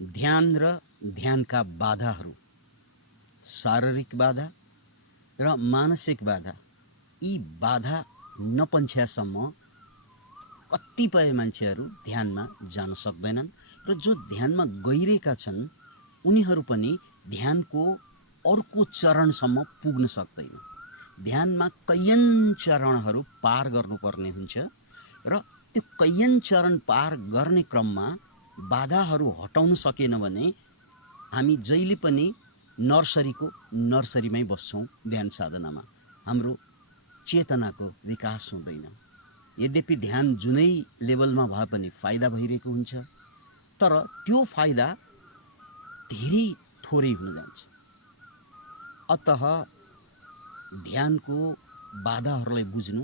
ध्यान र ध्यानका बाधाहरू, शारीरिक बाधा र मानसिक बाधा, यी बाधा नपन्छ्यासम्म कतिपय मान्छेहरू ध्यानमा जान सक्दैनन् र जो ध्यानमा गइरहेका छन् उनीहरू पनि ध्यानको अर्को चरणसम्म पुग्न सक्दैन। ध्यानमा कैयन चरणहरू पार गर्नुपर्ने हुन्छ र त्यो कैयन चरण पार गर्ने क्रममा बाधाहरू हटाउन सकेन भने हामी जहिले पनि नर्सरीमै बस्छौँ। ध्यान साधनामा हाम्रो चेतनाको विकास हुँदैन। यद्यपि ध्यान जुनै लेभलमा भए पनि फाइदा भइरहेको हुन्छ, तर त्यो फाइदा धेरै थोरै हुन जान्छ। अतः ध्यानको बाधाहरूलाई बुझ्नु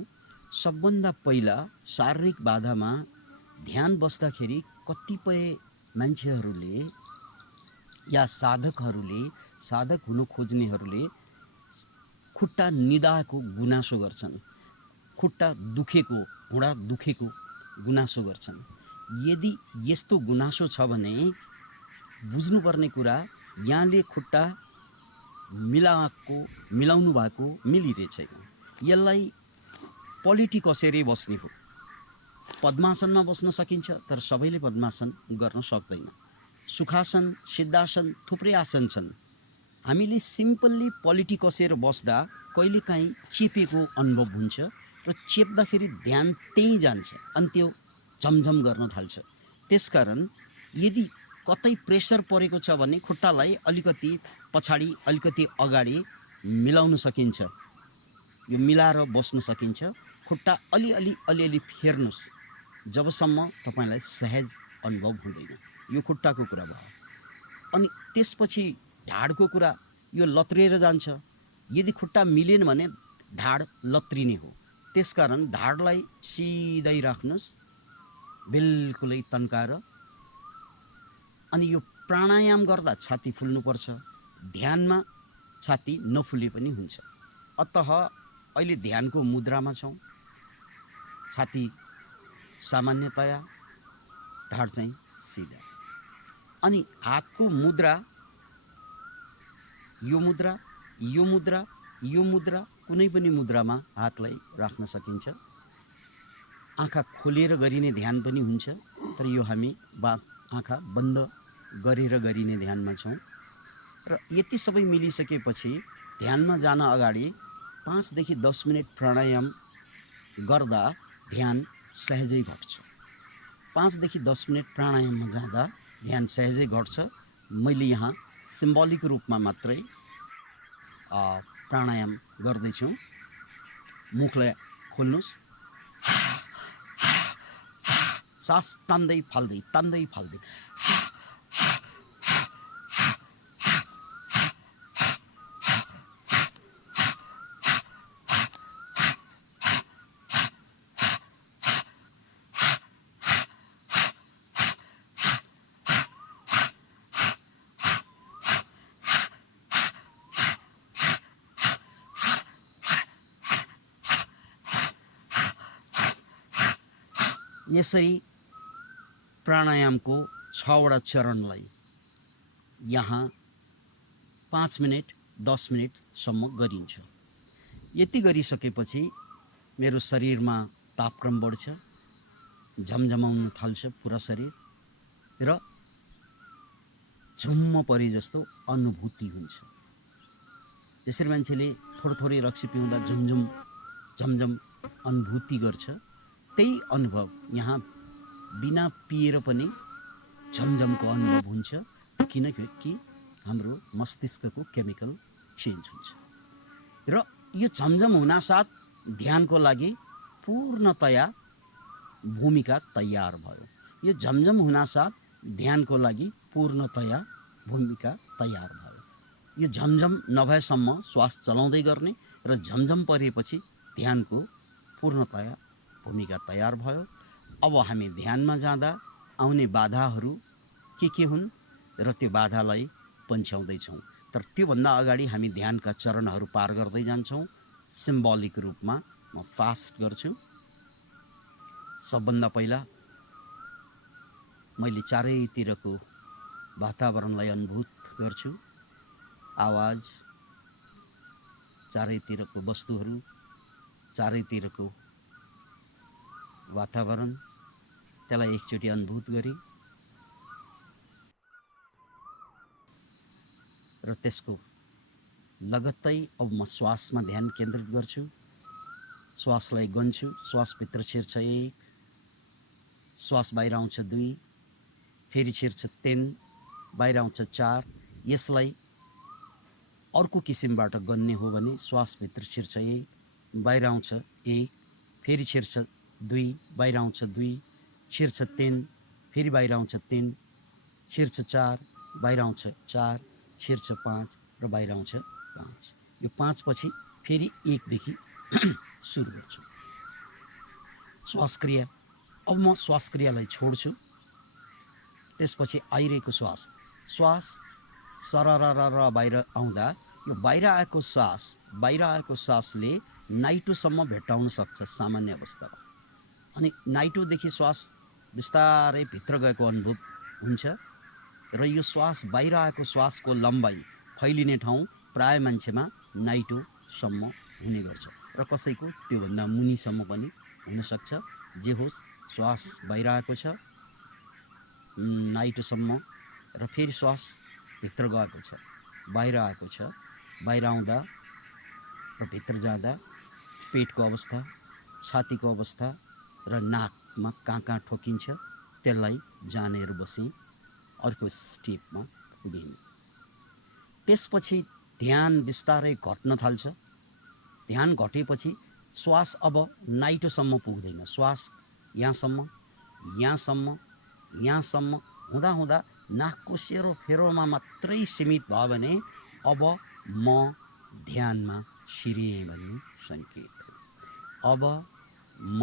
सबभन्दा पहिला शारीरिक बाधामा ध्यान बस्दाखेरि कतिपय मान्छेहरूले या साधक हुन खोज्नेहरूले खुट्टा निदाएको गुनासो गर्छन्, खुट्टा दुखेको, घुँडा दुखेको गुनासो गर्छन्। यदि यस्तो गुनासो छ भने बुझ्नुपर्ने कुरा यहाँले खुट्टा मिलाउनु भएको मिलिरहेछ। यसलाई पलिटी कसेरै बस्ने हो। पद्मासनमा बस्न सकिन्छ, तर सबैले पद्मासन गर्न सक्दैन। सुखासन, सिद्धासन, थुप्रै आसन छन्। हामीले सिम्पल्ली पलिटी कसेर बस्दा कहिलेकाहीँ चेपेको अनुभव हुन्छ र चेप्दाखेरि ध्यान त्यहीँ जान्छ अनि त्यो झमझम गर्न थाल्छ। त्यसकारण यदि कतै प्रेसर परेको छ भने खुट्टालाई अलिकति पछाडि अलिकति अगाडि मिलाउन सकिन्छ, यो मिलाएर बस्न सकिन्छ। खुट्टा अलिअलि फेर्नुहोस् जबसम्म तपाईँलाई सहज अनुभव हुँदैन। यो खुट्टाको कुरा भयो। अनि त्यसपछि ढाडको कुरा, यो लत्रिएर जान्छ। यदि खुट्टा मिलेन भने ढाड लत्रिने हो। त्यसकारण ढाडलाई सिधै राख्नुहोस्, बिल्कुलै तन्काएर। अनि यो प्राणायाम गर्दा छाती फुल्नुपर्छ। ध्यानमा छाती नफुले पनि हुन्छ। अतः अहिले ध्यानको मुद्रामा छौँ। छाती सामान्यतया, ढाड चाहिँ सिधा। अनि हातको मुद्रा, यो मुद्रा, यो मुद्रा, यो मुद्रा, कुनै पनि मुद्रामा हातलाई राख्न सकिन्छ। आँखा खोलेर गरिने ध्यान पनि हुन्छ, तर यो हामी आँखा बन्द गरेर गरिने ध्यानमा छौँ। र यति सबै मिलिसकेपछि ध्यानमा जान अगाडि 5 देखि 10 मिनट प्राणायाम गर्दा ध्यान सहजै घट्छ। 5 देखि 10 मिनट प्राणायाममा जाँदा ध्यान सहजै घट्छ। मैले यहाँ सिम्बोलिक रूपमा मात्रै प्राणायाम गर्दैछु। मुखलाई खोल्नुहोस्, सास तान्दै फाल्दै, तान्दै फाल्दै। यसरी प्राणायामको 6वटा चरणलाई यहाँ 5 मिनट 10 मिनटसम्म गरिन्छ। यति गरिसकेपछि मेरो शरीरमा तापक्रम बढ्छ, झमझमाउन थाल्छ पुरा शरीर र झुम्म परे जस्तो अनुभूति हुन्छ। त्यसरी मान्छेले थोरै रक्सी पिउँदा झमझम अनुभूति गर्छ। त्यही अनुभव यहाँ बिना पिएर पनि झमझमको अनुभव हुन्छ, किनकि हाम्रो मस्तिष्कको केमिकल चेन्ज हुन्छ। र यो झमझम हुनासाथ ध्यानको लागि पूर्णतया भूमिका तयार भयो। यो झमझम हुनासाथ ध्यानको लागि पूर्णतया भूमिका तयार भयो। यो झमझम नभएसम्म श्वास चलाउँदै गर्ने र झमझम परेपछि ध्यानको पूर्णतया भूमिका तयार भयो। अब हामी ध्यानमा जाँदा आउने बाधाहरू के हुन् र त्यो बाधालाई पन्छ्याउँदैछौँ। तर त्योभन्दा अगाडि हामी ध्यानका चरणहरू पार गर्दै जान्छौँ। सिम्बोलिक रूपमा म फास्ट गर्छु। सबभन्दा पहिला मैले चारैतिरको वातावरणलाई अनुभूत गर्छु। आवाज, चारैतिरको वस्तुहरू, चारैतिरको वातावरण, त्यसलाई एकचोटि अनुभूत गरी र त्यसको लगत्तै अब म श्वासमा ध्यान केन्द्रित गर्छु। श्वासलाई गन्छु। श्वास भित्र छिर्छ 1, श्वास बाहिर आउँछ 2, फेरि छिर्छ 3, बाहिर आउँछ 4। यसलाई अर्को किसिमबाट गन्ने हो भने श्वास भित्र छिर्छ 1, बाहिर आउँछ 1, फेरि छिर्छ 2, बाहिर आउँछ 2, छिर्छ 3, फेरि बाहिर आउँछ 3, छिर्छ 4, बाहिर आउँछ 4, छिर्छ 5 र बाहिर आउँछ 5। यो 5 पछि फेरि 1 देखि सुरु गर्छु श्वासक्रिया। अब म श्वासक्रियालाई छोड्छु। त्यसपछि आइरहेको श्वास सरररर बाहिर आउँदा यो बाहिर आएको सासले नाइटोसम्म भेट्टाउन सक्छ सामान्य अवस्थामा। अनि नाइटोदेखि श्वास बिस्तारै भित्र गएको अनुभव हुन्छ र यो श्वास बाहिर आएको श्वासको लम्बाइ फैलिने ठाउँ प्राय मान्छेमा नाइटोसम्म हुने गर्छ र कसैको त्योभन्दा मुनिसम्म पनि हुनसक्छ। जे होस्, श्वास बाहिर आएको छ नाइटोसम्म र फेरि श्वास भित्र गएको छ, बाहिर आएको छ। बाहिर आउँदा र भित्र जाँदा पेटको अवस्था, छातीको अवस्था र नाकमा कहाँ ठोकिन्छ त्यसलाई जानेर बसी अर्को स्टेपमा पुगिन्। त्यसपछि ध्यान बिस्तारै घट्न थाल्छ। ध्यान घटेपछि श्वास अब नाइटोसम्म पुग्दैन। श्वास यहाँसम्म हुँदा नाकको सेरोफेरोमा मात्रै सीमित भयो भने अब म ध्यानमा छिरेँ भन्ने सङ्केत हो। अब म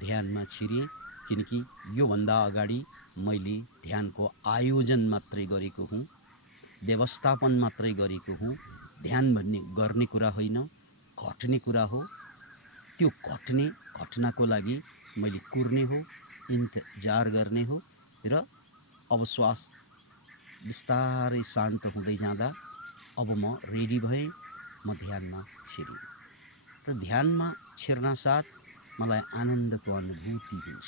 ध्यानमा छिरेँ किनकि योभन्दा अगाडि मैले ध्यानको आयोजन मात्रै गरेको हुँ, व्यवस्थापन मात्रै गरेको हुँ। ध्यान भन्ने गर्ने कुरा होइन, घट्ने कुरा हो। त्यो घट्ने घटनाको लागि मैले कुर्ने हो, इन्तजार गर्ने हो र अब श्वास बिस्तारै शान्त हुँदै जाँदा अब म रेडी भएँ, म ध्यानमा छिरेँ। र ध्यानमा छिर्नासाथ मलाई आनन्दको अनुभूति हुन्छ,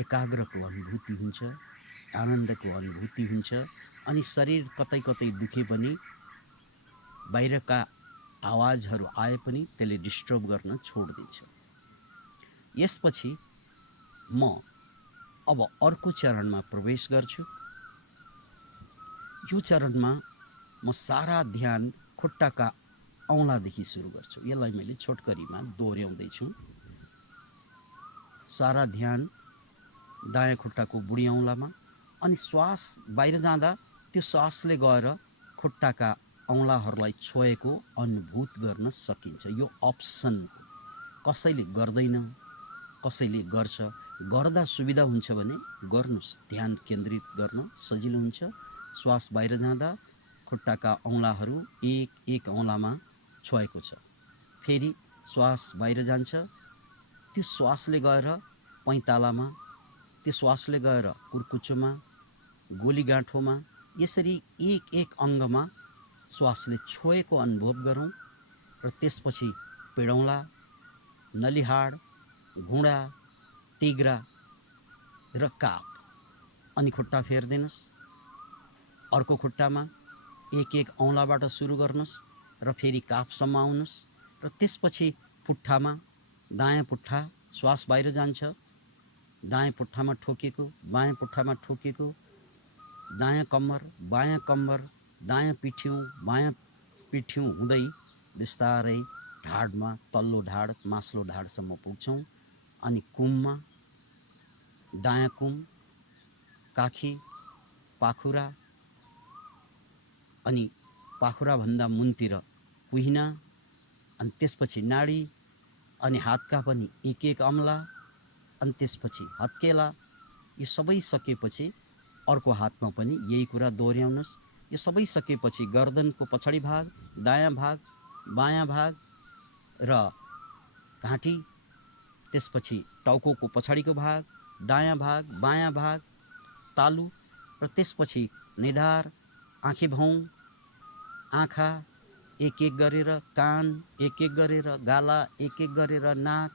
एकाग्रको अनुभूति हुन्छ, आनन्दको अनुभूति हुन्छ। अनि शरीर कतै कतै दुखे पनि, बाहिरका आवाजहरू आए पनि त्यसले डिस्टर्ब गर्न छोड्दिन्छ। यसपछि म अब अर्को चरणमा प्रवेश गर्छु। यो चरणमा म सारा ध्यान खुट्टाका औँलादेखि सुरु गर्छु। यसलाई मैले छोटकरीमा दोहोऱ्याउँदैछु। सारा ध्यान दायाँ खुट्टाको बुढी औँलामा, अनि श्वास बाहिर जाँदा त्यो श्वासले गएर खुट्टाका औँलाहरूलाई छोएको अनुभूत गर्न सकिन्छ। यो अप्सन हो, कसैले गर्दैन, कसैले गर्छ। गर्दा सुविधा हुन्छ भने गर्नुहोस्, ध्यान केन्द्रित गर्न सजिलो हुन्छ। श्वास बाहिर जाँदा खुट्टाका औँलाहरू एक एक औँलामा छोएको छ। फेरि श्वास बाहिर जान्छ, त्यो श्वासले गएर पैँतालामा, त्यो श्वासले गएर कुर्कुच्चोमा, गोलीगाँठोमा, यसरी एक एक अङ्गमा श्वासले छोएको अनुभव गरौँ। र त्यसपछि पिडौँला, नलीहाड, घुँडा, तिघ्रा र काप, अनि खुट्टा फेर्दिनुहोस्। अर्को खुट्टामा एक एक औँलाबाट सुरु गर्नुहोस् र फेरि कापसम्म आउनुहोस्। र त्यसपछि पुट्ठामा, दायाँ पुट्ठा श्वास बाहिर जान्छ, दायाँ पुट्ठामा ठोकेको, बायाँ पुट्ठामा ठोकेको, दायाँ कम्मर, बायाँ कम्मर, दायाँ पिठ्यौँ, बायाँ पिठ्यौँ हुँदै बिस्तारै ढाडमा, तल्लो ढाड, मास्लो ढाडसम्म पुग्छौँ। अनि कुममा, दायाँ कुम, काखी, पाखुरा, अनि पाखुराभन्दा मुनतिर कुहिना, अनि त्यसपछि नाडी, अनि हातका पनि एक एक अम्ला, अनि त्यसपछि हत्केला। यो सबै सकेपछि अर्को हातमा पनि यही कुरा दोहोऱ्याउनुहोस्। यो सबै सकेपछि गर्दनको पछाडि भाग, दायाँ भाग, बायाँ भाग र घाँटी, त्यसपछि टाउकोको पछाडिको भाग, दायाँ भाग, बायाँ भाग, तालु, र त्यसपछि निधार, आँखी भौँ, आँखा एक एक गरेर, कान एक एक गरेर, गाला एक एक गरेर, नाक,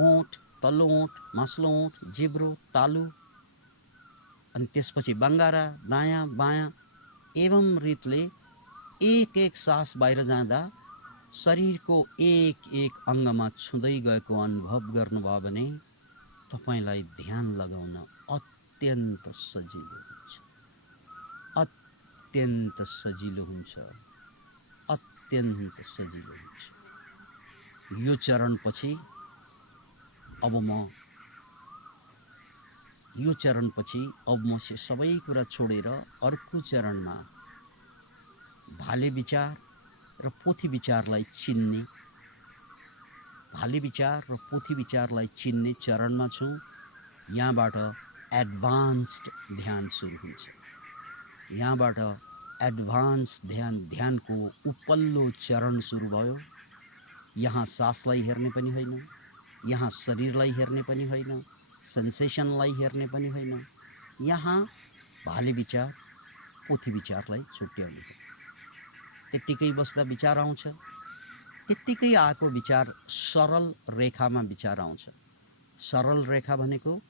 ओठ, तल्लो ओठ, मास्लो ओठ, जिब्रो, तालु, अनि त्यसपछि बङ्गारा, दायाँ बायाँ, एवं रीतले एक एक सास बाहिर जाँदा शरीरको एक एक अङ्गमा छुँदै गएको अनुभव गर्नुभयो भने तपाईँलाई ध्यान लगाउन अत्यन्त सजिलो हुन्छ, अत्यन्त सजिलो हुन्छ, अत्यन्त सजिलो हुन्छ। यो चरणपछि अब म सबै कुरा छोडेर अर्को चरणमा भाले विचार र पोथी विचारलाई चिन्ने, भाले विचार र पोथी विचारलाई चिन्ने चरणमा छु। यहाँबाट एडभान्स्ड ध्यान सुरु हुन्छ। यहाँबाट एडभान्स ध्यानको उपल्लो चरण सुरु भयो। यहाँ सासलाई हेर्ने पनि होइन, यहाँ शरीरलाई हेर्ने पनि होइन, सेन्सेसनलाई हेर्ने पनि होइन। यहाँ भाले विचार, पोथी विचारलाई छुट्याउने हो। त्यत्तिकै बस्दा विचार आउँछ, त्यत्तिकै आएको विचार सरल रेखामा विचार आउँछ। सरल रेखा भनेको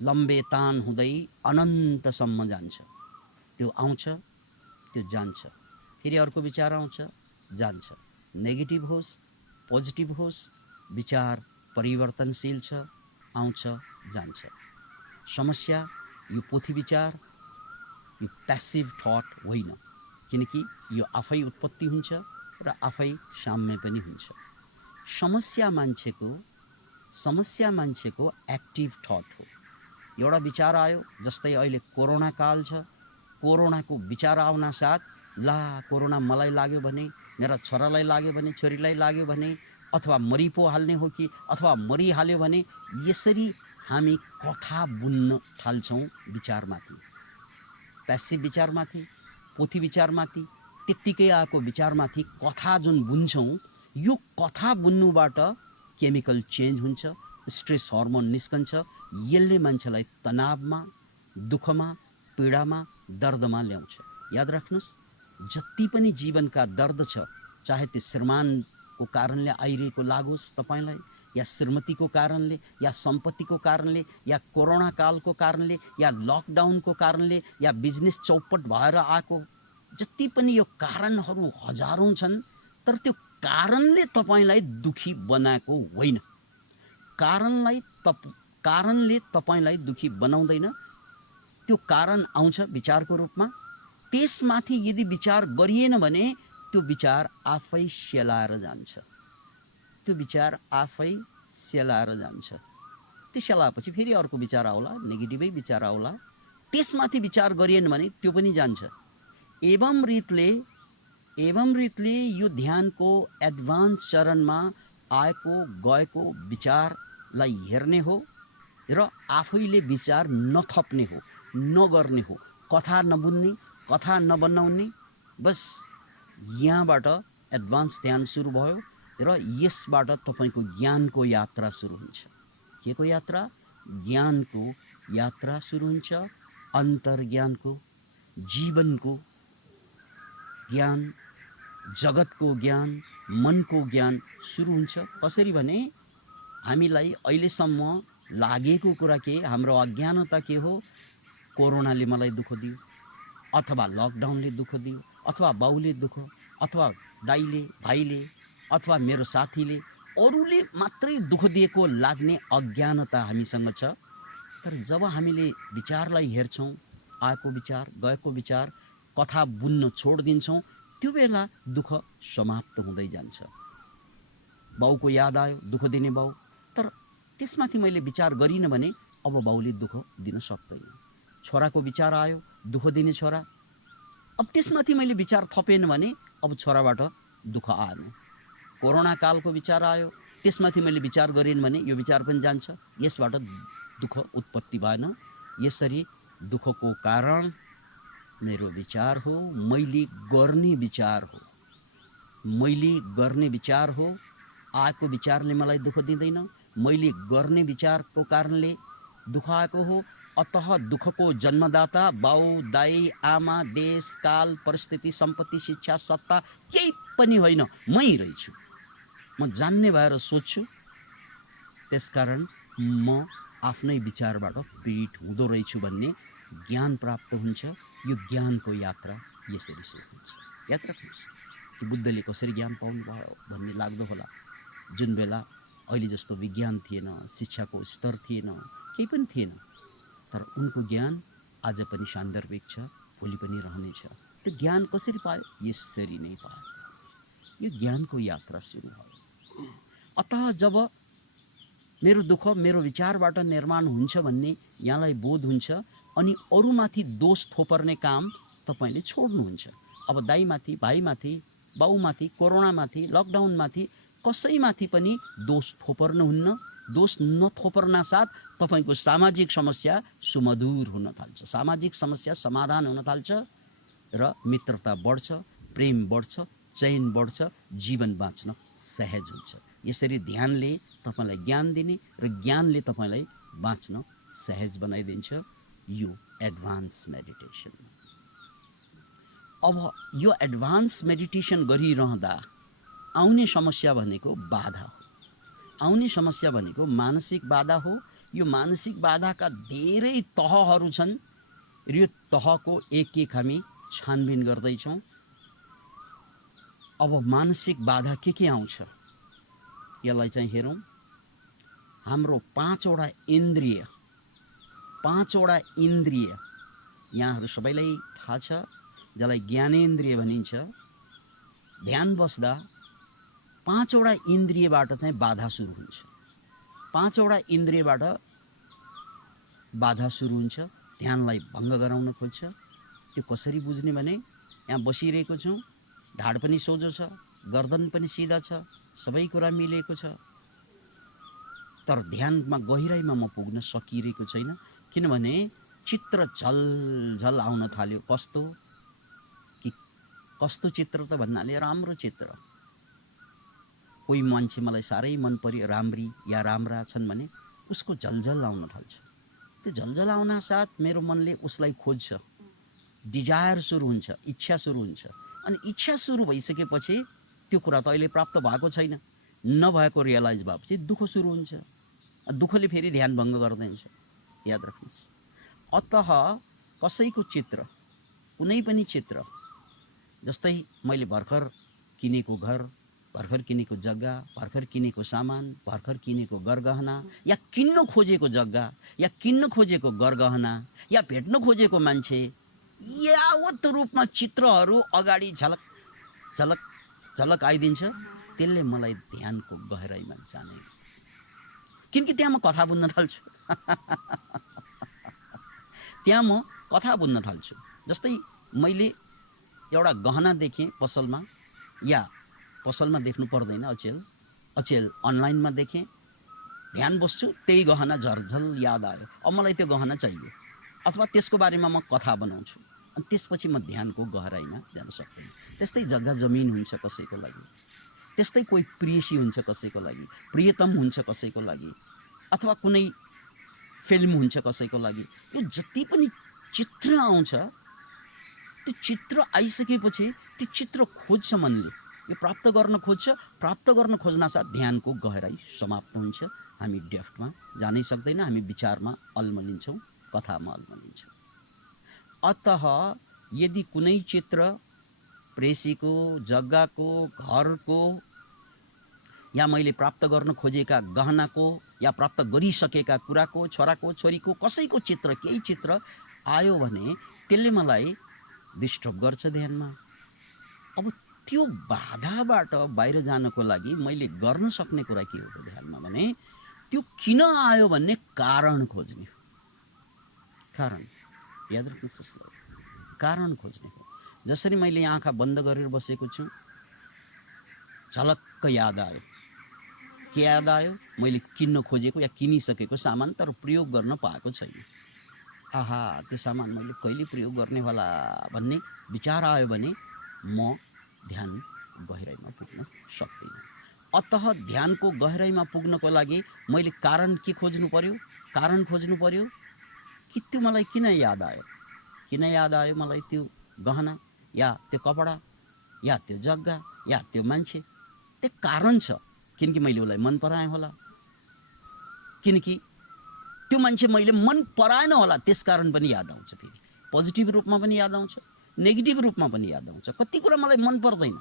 लम्बे तान हुँदै अनन्तसम्म जान्छ। त्यो आउँछ, त्यो जान्छ, फेरि अर्को विचार आउँछ, जान्छ। नेगेटिभ होस्, पोजिटिभ होस्, विचार परिवर्तनशील छ, आउँछ, जान्छ। समस्या यो पोथी विचार, यो प्यासिभ थट होइन, किनकि यो आफै उत्पत्ति हुन्छ र आफै साम्य पनि हुन्छ। समस्या मान्छेको एक्टिभ थट हो। एउटा विचार आयो, जस्तै अहिले कोरोना काल छ, कोरोनाको विचार आउन साथ ला कोरोना मलाई लाग्यो भने, मेरा छोरालाई लाग्यो भने, छोरीलाई लाग्यो भने, अथवा मरि पो हाल्ने हो कि, अथवा मरिहाल्यो भने, यसरी हामी कथा बुन्न थाल्छौँ विचारमाथि, प्यासिभ विचारमाथि, पोथी विचारमाथि, त्यत्तिकै आएको विचारमाथि कथा जुन बुन्छौँ, यो कथा बुन्नुबाट केमिकल चेन्ज हुन्छ, स्ट्रेस हर्मोन निस्कन्छ। यसले मान्छेलाई तनावमा, दुःखमा, पीडामा, दर्दमा ल्याउँछ। याद राख्नुहोस्, जति पनि जीवनका दर्द छ, चाहे त्यो श्रीमानको कारणले आइरहेको लागोस् तपाईँलाई, या श्रीमतीको कारणले, या सम्पत्तिको कारणले, या कोरोना कालको कारणले, या लकडाउनको कारणले, या बिजनेस चौपट भएर आएको, जति पनि यो कारणहरू हजारौँ छन्, तर त्यो कारणले तपाईँलाई दुखी बनाएको होइन। कारणले तपाईँलाई दुखी बनाउँदैन। त्यो कारण आउँछ विचारको रूपमा। त्यसमाथि यदि विचार गरिएन भने त्यो विचार आफै सेलाएर जान्छ। त्यो सेलाएपछि फेरि अर्को विचार आउला, नेगेटिभै विचार आउला। त्यसमाथि विचार गरिएन भने त्यो पनि जान्छ। एवं रीतले यो ध्यानको एडभान्स चरणमा आएको गएको विचारलाई हेर्ने हो र आफैले विचार नथप्ने हो, नगर्ने हो, कथा नबुन्ने, कथा नबनाउने। बस यहाँबाट एडभान्स ध्यान सुरु भयो र यसबाट तपाईँको ज्ञानको यात्रा सुरु हुन्छ। के को यात्रा? ज्ञानको यात्रा सुरु हुन्छ। अन्तर्ज्ञानको, जीवनको ज्ञान, जगतको ज्ञान, मनको ज्ञान सुरु हुन्छ। कसरी भने हामीलाई अहिलेसम्म लागेको कुरा के, हाम्रो अज्ञानता के हो? कोरोनाले मलाई दुःख दियो, अथवा लकडाउनले दुःख दियो, अथवा बाउले दुःख, अथवा दाइले, भाइले, अथवा मेरो साथीले, अरूले मात्रै दुःख दिएको लाग्ने अज्ञानता हामीसँग छ। तर जब हामीले विचारलाई हेर्छौँ, आएको विचार, गएको विचार, कथा बुन्न छोडिदिन्छौँ, त्यो बेला दुःख समाप्त हुँदै जान्छ। बाउको याद आयो, दुःख दिने बाउ, तर त्यसमाथि मैले विचार गरिनँ भने अब बाउले दुःख दिन सक्दैन। छोराको विचार आयो, दुःख दिने छोरा, अब त्यसमाथि मैले विचार थपेन भने अब छोराबाट दुःख आएन। कोरोना कालको विचार आयो, त्यसमाथि मैले विचार गरिनँ भने यो विचार पनि जान्छ, यसबाट दुःख उत्पत्ति भएन। यसरी दुःखको कारण मेरो विचार हो, मैले गर्ने विचार हो। आएको विचारले मलाई दुःख दिँदैन, मैले गर्ने विचारको कारणले दुःख आएको हो। अतः दुःखको जन्मदाता बाउ दाई आमा देश काल परिस्थिति सम्पत्ति शिक्षा सत्ता केही पनि होइन, मै रहेछु। म जान्ने भएर सोच्छु, त्यसकारण म आफ्नै विचारबाट पीडित हुँदो रहेछु भन्ने ज्ञान प्राप्त हुन्छ। यो ज्ञानको यात्रा यसरी सुरु हुन्छ। याद राख्नुहोस् कि बुद्धले कसरी ज्ञान पाउनु भयो भन्ने लाग्दो होला। जुन बेला अहिले जस्तो विज्ञान थिएन, शिक्षाको स्तर थिएन, केही पनि थिएन, तर उनको ज्ञान आज पनि सान्दर्भिक छ, भोलि पनि रहनेछ। त्यो ज्ञान कसरी पायो? यसरी नै पायो। यो ज्ञानको यात्रा सुरु भयो। अतः जब मेरो दुःख मेरो विचारबाट निर्माण हुन्छ भन्ने यहाँलाई बोध हुन्छ, अनि अरूमाथि दोष थोपर्ने काम तपाईँले छोड्नुहुन्छ। अब दाइमाथि, भाइमाथि, बाउमाथि, कोरोनामाथि, लकडाउनमाथि कसैमाथि पनि दोष थोपर्नुहुन्न। दोष नथोपर्ना साथ तपाईँको सामाजिक समस्या सुमधुर हुन थाल्छ, सामाजिक समस्या समाधान हुन थाल्छ र मित्रता बढ्छ, प्रेम बढ्छ, चैन बढ्छ, जीवन बाँच्न सहज हुन्छ। यसरी ध्यानले तपाईँलाई ज्ञान दिने र ज्ञानले तपाईँलाई बाँच्न सहज बनाइदिन्छ। यो एडभान्स मेडिटेसन। अब यो एडभान्स मेडिटेसन गरिरहँदा आउने समस्या भनेको बाधा हो। आउने समस्या भनेको मानसिक बाधा हो। यो मानसिक बाधाका धेरै तहहरू छन् र यो तहको एक एक हामी छानबिन गर्दैछौँ। अब मानसिक बाधा के आउँछ यसलाई चाहिँ हेरौँ। हाम्रो पाँचवटा इन्द्रिय यहाँहरू सबैलाई थाहा छ, जसलाई ज्ञानेन्द्रिय भनिन्छ। ध्यान बस्दा पाँचवटा इन्द्रियबाट चाहिँ बाधा सुरु हुन्छ। पाँचवटा इन्द्रियबाट बाधा सुरु हुन्छ, ध्यानलाई भङ्ग गराउन खोज्छ। त्यो कसरी बुझ्ने भने, यहाँ बसिरहेको छौँ, ढाड पनि सोझो छ, गर्दन पनि सिधा छ, सबै कुरा मिलेको छ, तर ध्यानमा गहिराइमा म पुग्न सकिरहेको छैन। किनभने चित्र झलझल आउन थाल्यो। कस्तो चित्र त भन्नाले राम्रो चित्र। कोही मान्छे मलाई साह्रै मन पर्यो, राम्री या राम्रा छन् भने उसको झलझल आउन थाल्छ। त्यो झलझल आउन साथ मेरो मनले उसलाई खोज्छ, डिजायर सुरु हुन्छ, इच्छा सुरु हुन्छ। अनि इच्छा सुरु भइसकेपछि त्यो कुरा त अहिले प्राप्त भएको छैन, नभएको रियलाइज भएपछि दुःख सुरु हुन्छ। दुःखले फेरि ध्यान भङ्ग गरिदिन्छ। याद राख्नुहोस्। अतः कसैको चित्र, कुनै पनि चित्र, जस्तै मैले भर्खर किनेको घर, भर्खर किनेको जग्गा, भर्खर किनेको सामान, भर्खर किनेको गरगहना, या किन्न खोजेको जग्गा, या किन्न खोजेको गरगहना, या भेट्न खोजेको मान्छे, यावत रूपमा चित्रहरू अगाडि झलक झलक झलक आइदिन्छ। त्यसले मलाई ध्यानको गहराइमा जाने, किनकि त्यहाँ म कथा बुझ्न थाल्छु। त्यहाँ म कथा बुझ्न थाल्छु। जस्तै मैले एउटा गहना देखेँ पसलमा, या पसलमा देख्नु पर्दैन, अचेल अनलाइनमा देखेँ, ध्यान बस्छु, त्यही गहना झरझल याद आयो, अब मलाई त्यो गहना चाहियो, अथवा त्यसको बारेमा म कथा बनाउँछु। अनि त्यसपछि म ध्यानको गहराइमा जान सक्दिनँ। त्यस्तै जग्गा जमिन हुन्छ कसैको लागि, त्यस्तै कोही प्रियसी हुन्छ कसैको लागि, प्रियतम हुन्छ कसैको लागि, अथवा कुनै फिल्म हुन्छ कसैको लागि। यो जति पनि चित्र आउँछ, त्यो चित्र आइसकेपछि त्यो चित्र खोज्छ मनले, यो प्राप्त गर्न खोज्छ। प्राप्त गर्न खोज्नासाथ ध्यानको गहराई समाप्त हुन्छ। हामी डेफ्टमा जानै सक्दैन, हामी विचारमा अल्मलिन्छौँ, कथामा अल्मलिन्छौँ। अतः यदि कुनै चित्र, प्रेसीको, जग्गाको, घरको, या मैले प्राप्त गर्न खोजेका गहनाको, या प्राप्त गरिसकेका कुराको, छोराको, छोरीको, कसैको चित्र, केही चित्र आयो भने त्यसले मलाई डिस्टर्ब गर्छ ध्यानमा। अब त्यो बाधाबाट बाहिर जानको लागि मैले गर्न सक्ने कुरा के हो त ध्यानमा भने, त्यो किन आयो भन्ने कारण खोज्ने। कारण याद राख्नुहोस्, कारण खोज्ने हो। जसरी मैले यहाँ आँखा बन्द गरेर बसेको छु, झलक्क याद आयो। के याद आयो? मैले किन्न खोजेको या किनिसकेको सामान तर प्रयोग गर्न पाएको छैन। आहा, त्यो सामान मैले कहिले प्रयोग गर्ने होला भन्ने विचार आयो भने म ध्यान गहिराइमा पुग्न सक्दिनँ। अतः ध्यानको गहिराइमा पुग्नको लागि मैले कारण के खोज्नु पर्यो? कारण खोज्नु पर्यो कि त्यो मलाई किन याद आयो मलाई त्यो गहना या त्यो कपडा या त्यो जग्गा या त्यो मान्छे, त्यो कारण छ। किनकि मैले उसलाई मन पराएँ होला, किनकि त्यो मान्छे मैले मन पराएन होला, त्यसकारण पनि याद आउँछ। फेरि पोजिटिभ रूपमा पनि याद आउँछ, नेगेटिभ रूपमा पनि याद आउँछ। कति कुरा मलाई मन पर्दैन,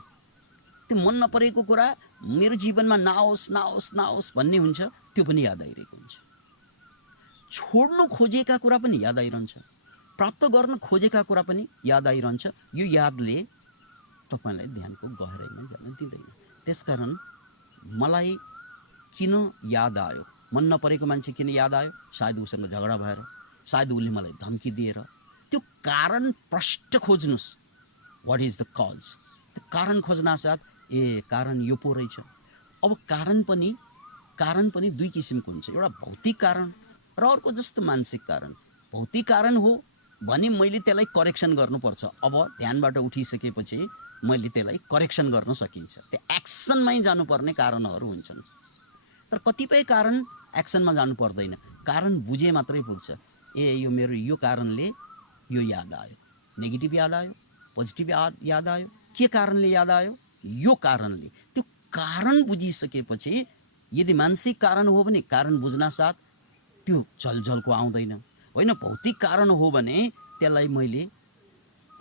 त्यो मन नपरेको कुरा मेरो जीवनमा नआओस् भन्ने हुन्छ, त्यो पनि याद आइरहेको हुन्छ। छोड्नु खोजेका कुरा पनि याद आइरहन्छ, प्राप्त गर्न खोजेका कुरा पनि याद आइरहन्छ। यो यादले तपाईँलाई ध्यानको गहराइमा जान दिँदैन। त्यसकारण मलाई किन याद आयो, मन नपरेको मान्छे किन याद आयो? सायद उसँग झगडा भएर, सायद उसले मलाई धम्की दिएर। त्यो कारण प्रष्ट खोज्नुहोस्, वाट इज द कज। त्यो कारण खोज्न साथ कारण यो पो रहेछ। अब कारण पनि दुई किसिमको हुन्छ, एउटा भौतिक कारण र अर्को जस्तो मानसिक कारण। भौतिक कारण हो भने मैले त्यसलाई करेक्सन गर्नुपर्छ। अब ध्यानबाट उठिसकेपछि मैले त्यसलाई करेक्सन गर्न सकिन्छ, त्यो एक्सनमै जानुपर्ने कारणहरू हुन्छन्। तर कतिपय कारण एक्सनमा जानु पर्दैन, कारण बुझे मात्रै पुग्छ। यो मेरो यो कारणले यो याद आयो, नेगेटिभ याद आयो, पोजिटिभ याद आयो। के कारणले याद आयो? यो कारणले। त्यो कारण बुझिसकेपछि यदि मानसिक कारण हो भने कारण बुझ्न साथ त्यो झलझलको आउँदैन। होइन, भौतिक कारण हो भने त्यसलाई मैले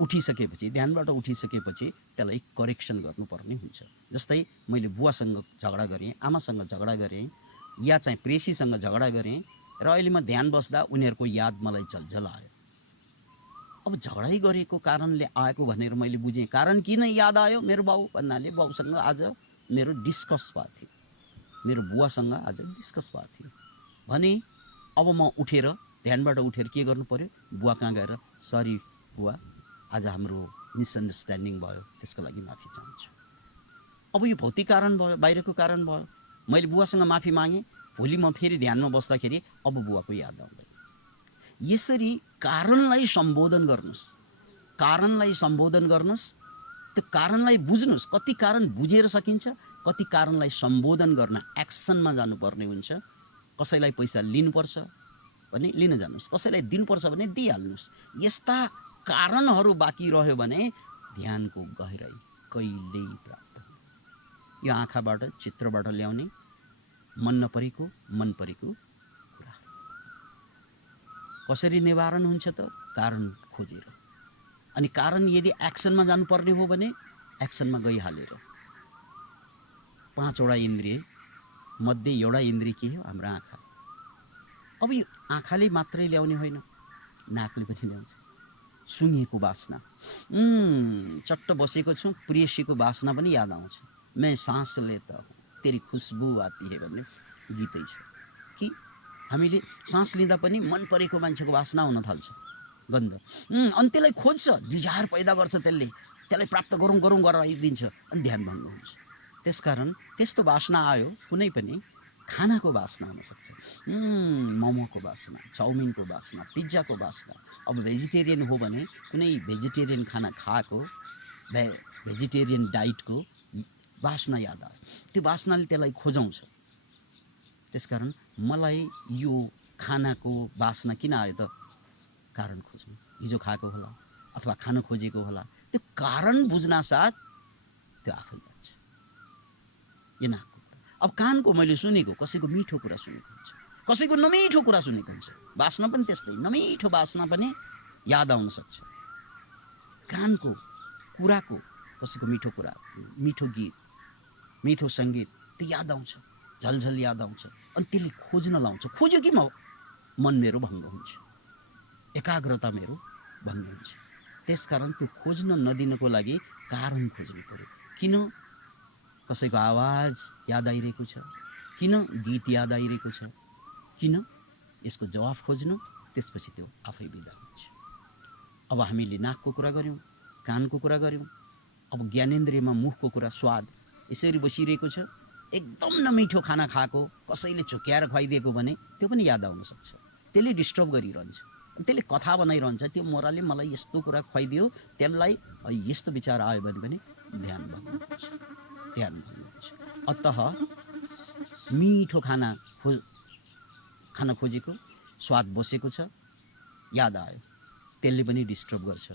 उठिसकेपछि, ध्यानबाट उठिसकेपछि त्यसलाई करेक्सन गर्नुपर्ने हुन्छ। जस्तै मैले बुवासँग झगडा गरेँ, आमासँग झगडा गरेँ, या चाहिँ प्रेसीसँग झगडा गरेँ, र अहिले म ध्यान बस्दा उनीहरूको याद मलाई झलझल आयो। अब झगडै गरेको कारणले आएको भनेर मैले बुझेँ। कारण किन याद आयो? मेरो बाउ भन्नाले बाउसँग आज मेरो डिस्कस भएको थियो, मेरो बुवासँग आज डिस्कस भएको थियो भने अब म उठेर ध्यानबाट उठेर के गर्नु पर्यो? बुवा कहाँ गएर सरी बुवा, आज हाम्रो मिसअन्डरस्ट्यान्डिङ भयो, त्यसको लागि माफी चाहन्छु। अब यो भौतिक कारण भयो, बाहिरको कारण भयो। मैले बुवासँग माफी मागेँ, भोलि म फेरि ध्यानमा बस्दाखेरि अब बुवाको याद आउँदैन। यसरी कारणलाई सम्बोधन गर्नुहोस्, त्यो कारणलाई बुझ्नुहोस्। कति कारण बुझेर सकिन्छ, कति कारणलाई सम्बोधन गर्न एक्सनमा जानुपर्ने हुन्छ। कसैलाई पैसा लिनुपर्छ भने लिन जानुहोस्, कसैलाई दिनुपर्छ भने दिइहाल्नुहोस्। यस्ता कारणहरू बाँकी रह्यो भने ध्यानको गहिराई कहिल्यै प्राप्त हुँदैन। यो आँखाबाट, चित्रबाट ल्याउने मन नपरेको कुरा कसरी निवारण हुन्छ त? कारण खोजेर। अनि कारण यदि एक्सनमा जानुपर्ने हो भने एक्सनमा गइहालेर। 5वटा इन्द्रिय मध्ये एउटा इन्द्रिय के हो? हाम्रो आँखा। अब यो आँखाले मात्रै ल्याउने होइन, नाकले पनि ल्याउँछ। सुँगेको बास्ना, चट्ट बसेको छु, प्रेयसीको बास्ना पनि याद आउँछ। मैं सास लेता हूँ तेरी खुशबू आती है भन्ने गीतै छ कि हामीले सास लिँदा पनि मन परेको मान्छेको बास्ना हुन थाल्छ, गन्ध। अनि त्यसलाई खोज्छ, डिजायर पैदा गर्छ, त्यसलाई प्राप्त गरौँ गराइदिन्छ, अनि ध्यान भङ्ग हुन्छ। त्यसकारण त्यस्तो बास्ना आयो, कुनै पनि खानाको बास्ना हुनसक्छ, मोमोको बास्ना, चाउमिनको बास्ना, पिज्जाको बास्ना। अब भेजिटेरियन हो भने कुनै भेजिटेरियन खाना खाएको, भेजिटेरियन डाइटको बास्ना याद आयो, त्यो बास्नाले त्यसलाई खोजाउँछ। त्यसकारण मलाई यो खानाको बास्ना किन आयो त? कारण खोज्नु, हिजो खाएको होला अथवा खान खोजेको होला। त्यो कारण बुझ्न साथ त्यो आफै जान्छ। यो नाकको कुरा। अब कानको मैले सुनेको, कसैको मिठो कुरा सुनेको हुन्छ, कसैको नमिठो कुरा सुनेको हुन्छ। बास्ना पनि त्यस्तै, नमिठो बास्ना पनि याद आउन सक्छ। कानको कुराको, कसैको मिठो कुरा, मिठो गीत, मिठो सङ्गीत, त्यो याद आउँछ, झलझल याद आउँछ। अनि त्यसले खोज्न लाउँछ। खोज्यो कि मन मेरो भङ्ग हुन्छ, एकाग्रता मेरो भङ्ग हुन्छ। त्यसकारण त्यो खोज्न नदिनको लागि कारण खोज्नु पर्यो। किन कसैको आवाज याद आइरहेको छ, किन गीत याद आइरहेको छ, किन? यसको जवाफ खोज्नु, त्यसपछि त्यो आफै बिदा हुन्छ। अब हामीले नाकको कुरा गऱ्यौँ, कानको कुरा गऱ्यौँ। अब ज्ञानेन्द्रियमा मुखको कुरा, स्वाद यसरी बसिरहेको छ। एकदम नमिठो खाना खाएको, कसैले झुक्याएर खुवाइदिएको भने त्यो पनि याद आउन सक्छ। त्यसले डिस्टर्ब गरिरहन्छ, त्यसले कथा बनाइरहन्छ। त्यो मोराले मलाई यस्तो कुरा खुवाइदियो, त्यसलाई यस्तो विचार आयो भने पनि ध्यान भन्नुहुन्छ। अतः मिठो खाना खोजेको, स्वाद बसेको छ, याद आयो, त्यसले पनि डिस्टर्ब गर्छ।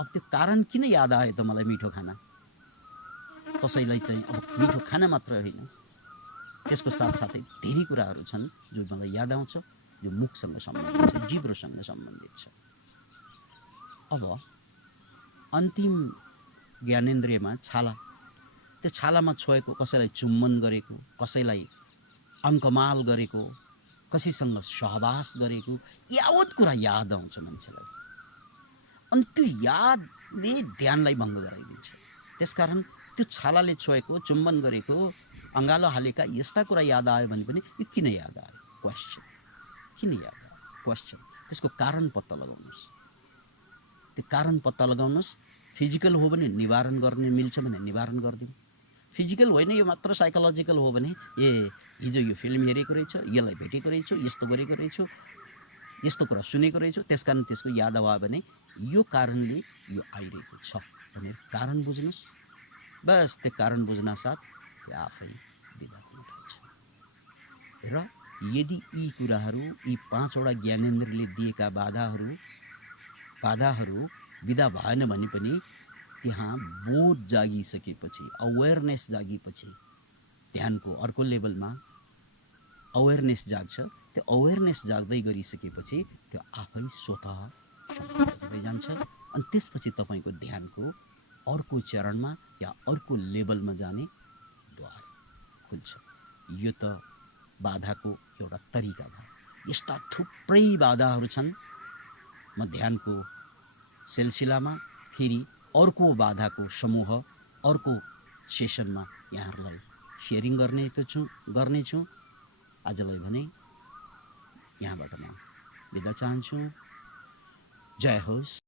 अब त्यो कारण किन याद आयो त मलाई मिठो खाना? कसैलाई चाहिँ अब मिठो खाना मात्र होइन, त्यसको साथसाथै धेरै कुराहरू छन् जो मलाई याद आउँछ, जो मुखसँग सम्बन्धित छ, जिब्रोसँग सम्बन्धित छ। अब अन्तिम ज्ञानेन्द्रियमा छाला, त्यो छालामा छोएको, कसैलाई चुम्बन गरेको, कसैलाई अङ्कमाल गरेको, कसैसँग सहवास गरेको, यावत कुरा याद आउँछ मान्छेलाई। अनि त्यो यादले ध्यानलाई भङ्ग गराइदिन्छ। त्यसकारण त्यो छालाले छोएको, चुम्बन गरेको, अँगालो हालेका यस्ता कुरा याद आयो भने पनि यो किन याद आयो? क्वेसन। किन याद आयो? क्वेसन। त्यसको कारण पत्ता लगाउनुहोस्। त्यो कारण पत्ता लगाउनुहोस्। फिजिकल हो भने निवारण गर्ने मिल्छ भने निवारण गरिदिउँ। फिजिकल होइन, यो मात्र साइकोलोजिकल हो भने हिजो यो फिल्म हेरेको रहेछ, यसलाई भेटेको रहेछु, यस्तो गरेको रहेछु, यस्तो कुरा सुनेको रहेछु, त्यसकारण त्यसको याद आयो भने यो कारणले यो आइरहेको छ भनेर कारण बुझ्नुहोस्। बस त्यो कारण बुझ्न साथ त्यो आफै बिदा हुन थाल्छ। र यदि यी कुराहरू, यी 5वटा ज्ञानेन्द्रले दिएका बाधाहरू बिदा भएन भने पनि त्यहाँ बोध जागिसकेपछि, अवेरनेस जागेपछि, ध्यानको अर्को लेभलमा अवेरनेस जाग्छ। त्यो अवेरनेस जाग्दै गरिसकेपछि त्यो आफै स्वतः हुँदै जान्छ। अनि त्यसपछि तपाईँको ध्यानको अर्को चरणमा या अर्को लेभलमा जाने द्वार खुल्छ। यो त बाधाको एउटा तरिका भयो। यस्ता थुप्रै बाधाहरू छन्। म ध्यानको सिलसिलामा फेरि अर्को बाधाको समूह अर्को सेसनमा यहाँहरूलाई सेयरिङ गर्नेछु। आजलाई भने यहाँबाट म बिदा चाहन्छु। जय होस्।